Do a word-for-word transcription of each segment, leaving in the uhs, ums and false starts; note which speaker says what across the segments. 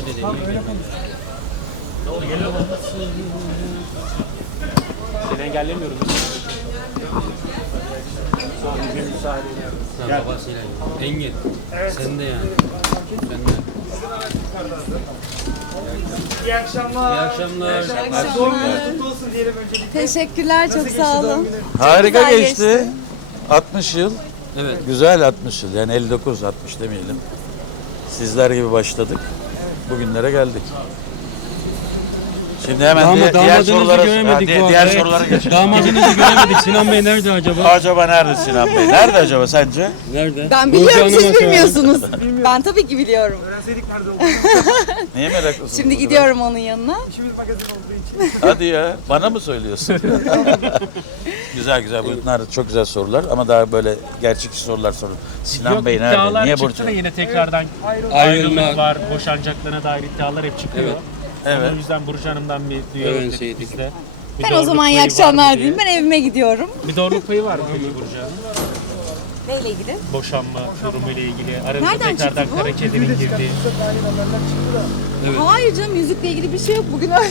Speaker 1: dedi.
Speaker 2: Seni engellemiyoruz. Bir müsaade.
Speaker 1: Sen babasıyla. Engin. Sen de yani. Sen de.
Speaker 3: İyi akşamlar.
Speaker 1: İyi akşamlar.
Speaker 3: Doğum gününüz kutlu olsun diyelim öncelikle.
Speaker 4: Teşekkürler, çok sağ olun.
Speaker 5: Harika
Speaker 4: güzel
Speaker 5: geçti.
Speaker 4: geçti.
Speaker 5: altmış yıl.
Speaker 1: Evet.
Speaker 5: Güzel altmış yıl. Yani elli dokuz altmış demeyelim. Sizler gibi başladık. Bugünlere geldik. Şimdi hemen
Speaker 1: Dama,
Speaker 5: diğer, diğer
Speaker 1: damadınızı
Speaker 5: sorulara,
Speaker 1: göremedik
Speaker 5: ha,
Speaker 1: bu
Speaker 5: diğer,
Speaker 1: arada.
Speaker 5: diğer sorulara geçelim.
Speaker 1: Damadınızı göremedik. Sinan Bey nerede acaba?
Speaker 5: Acaba nerede Sinan Bey? Nerede acaba sence?
Speaker 1: Nerede?
Speaker 4: Ben biliyorum,
Speaker 1: Burcu
Speaker 4: siz
Speaker 1: Hanım'a soralım.
Speaker 4: bilmiyorsunuz. Ben tabii ki biliyorum.
Speaker 3: Öğrenseydik nerede olduğunu.
Speaker 5: Niye meraklısın?
Speaker 4: Şimdi gidiyorum onun yanına.
Speaker 3: İşimiz magazin olduğu için.
Speaker 5: Hadi ya. Bana mı söylüyorsun? güzel güzel. Bunlar çok güzel sorular ama daha böyle gerçekçi sorular sorun. Sinan
Speaker 2: Yok,
Speaker 5: Bey nerede?
Speaker 2: iddialar
Speaker 5: Niye
Speaker 2: çıktı
Speaker 5: Burcu?
Speaker 2: da yine tekrardan
Speaker 1: Ayrılma.
Speaker 2: ayrılık var, boşanacaklarına dair iddialar hep çıkıyor.
Speaker 1: Evet.
Speaker 5: Evet.
Speaker 2: O yüzden Burcu Hanım'dan bir duyuyoruz
Speaker 1: Evet,
Speaker 2: dedik
Speaker 1: şeydik.
Speaker 2: biz de. Bir
Speaker 4: Ben o
Speaker 2: doğruluk
Speaker 4: zaman iyi
Speaker 2: payı var
Speaker 4: akşamlar
Speaker 2: mı
Speaker 4: diyeyim.
Speaker 2: diye.
Speaker 4: Ben evime gidiyorum.
Speaker 2: Bir doğruluk payı var mı peki Burcu Hanım?
Speaker 4: Neyle ilgili?
Speaker 2: Boşanma durumu ile ilgili. Aranızda
Speaker 4: Nereden
Speaker 2: tekrardan
Speaker 4: çıktı bu?
Speaker 2: kara kedinin girdiği.
Speaker 1: Evet.
Speaker 4: Hayır canım, müzikle ilgili bir şey yok bugün öyle.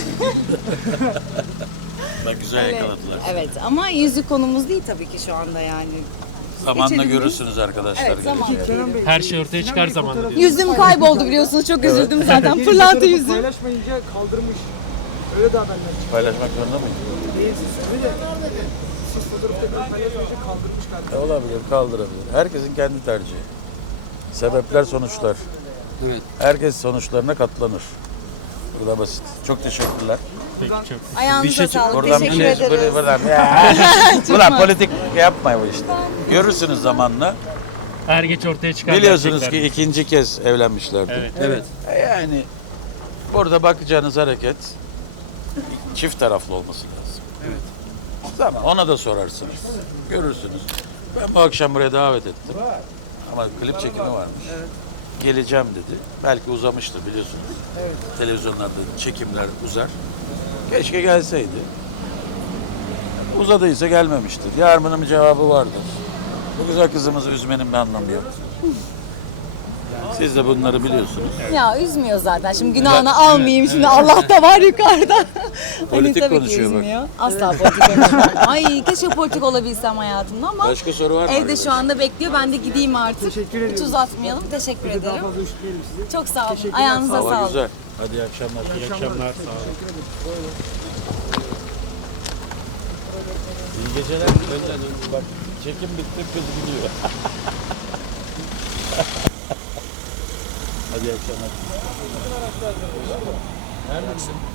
Speaker 5: Bak güzel
Speaker 4: Evet.
Speaker 5: yakaladılar.
Speaker 4: Evet, ama yüzük konumuz değil tabii ki şu anda yani.
Speaker 5: Zamanla
Speaker 4: Geçelim mi?
Speaker 5: görürsünüz arkadaşlar.
Speaker 4: Evet, zamanla
Speaker 5: gelecek.
Speaker 4: diyelim.
Speaker 2: Her şey ortaya çıkar zamanla diyor.
Speaker 4: Yüzüm kayboldu biliyorsunuz, çok üzüldüm zaten. Fırlandı yüzüm.
Speaker 3: Paylaşmayınca kaldırmış. Öyle de haberler çıktı.
Speaker 5: Paylaşmak zorunda mıyım?
Speaker 3: Değilsiz. Öyle de siz fotoğrafı tekrar paylaşmayınca kaldırmış galiba.
Speaker 5: E, olabilir, kaldırabilir. Herkesin kendi tercihi. Sebepler, sonuçlar.
Speaker 1: Evet.
Speaker 5: Herkes sonuçlarına katlanır. Bu da basit. Çok teşekkürler.
Speaker 2: Peki çok.
Speaker 4: Ayağınıza
Speaker 1: Bir şey-
Speaker 4: sağlık,
Speaker 5: Buradan
Speaker 4: teşekkür
Speaker 5: bir şey,
Speaker 4: ederiz.
Speaker 5: buradan, ya. Ulan politik yapmayın bu işte. Görürsünüz zamanla.
Speaker 2: Er geç ortaya çıkar.
Speaker 5: Biliyorsunuz
Speaker 2: gerçekler.
Speaker 5: ki ikinci kez evlenmişlerdi.
Speaker 2: Evet.
Speaker 1: Evet.
Speaker 5: E yani burada bakacağınız hareket çift taraflı olması lazım. Evet. Tamam, ona da sorarsınız. Görürsünüz. Ben bu akşam buraya davet ettim. Ama klip çekimi varmış. Geleceğim dedi. Belki uzamıştır biliyorsunuz. Televizyonlarda çekimler uzar. Keşke gelseydi. Uzadıysa gelmemiştir. Yarın bir cevabı vardır. Bu güzel kızımızı üzmenin bir anlamı yok. Siz de bunları biliyorsunuz.
Speaker 4: Ya üzmüyor zaten. Şimdi günahını almayayım. Şimdi Allah da var yukarıda.
Speaker 5: Politik
Speaker 4: tabii ki
Speaker 5: konuşuyor bak.
Speaker 4: üzmüyor. Asla politik konuşmam. Ay keşke politik olabilsem hayatımda ama
Speaker 5: Başka soru var mı?
Speaker 4: evde
Speaker 5: arkadaşlar?
Speaker 4: şu anda bekliyor. Ben de gideyim artık.
Speaker 3: Teşekkür
Speaker 4: Hiç
Speaker 3: ediyoruz.
Speaker 4: uzatmayalım. Teşekkür
Speaker 3: Daha
Speaker 4: ederim.
Speaker 3: fazla üşütmeyelim sizi.
Speaker 4: Çok sağ olun.
Speaker 3: Teşekkürler.
Speaker 4: Ayağınıza
Speaker 5: Hava
Speaker 4: sağlık.
Speaker 5: güzel. Hadi iyi akşamlar.
Speaker 2: İyi akşamlar. Sağ olun.
Speaker 5: İyi geceler. Bak çekim bitti kız gidiyor. Hadi iyi akşamlar.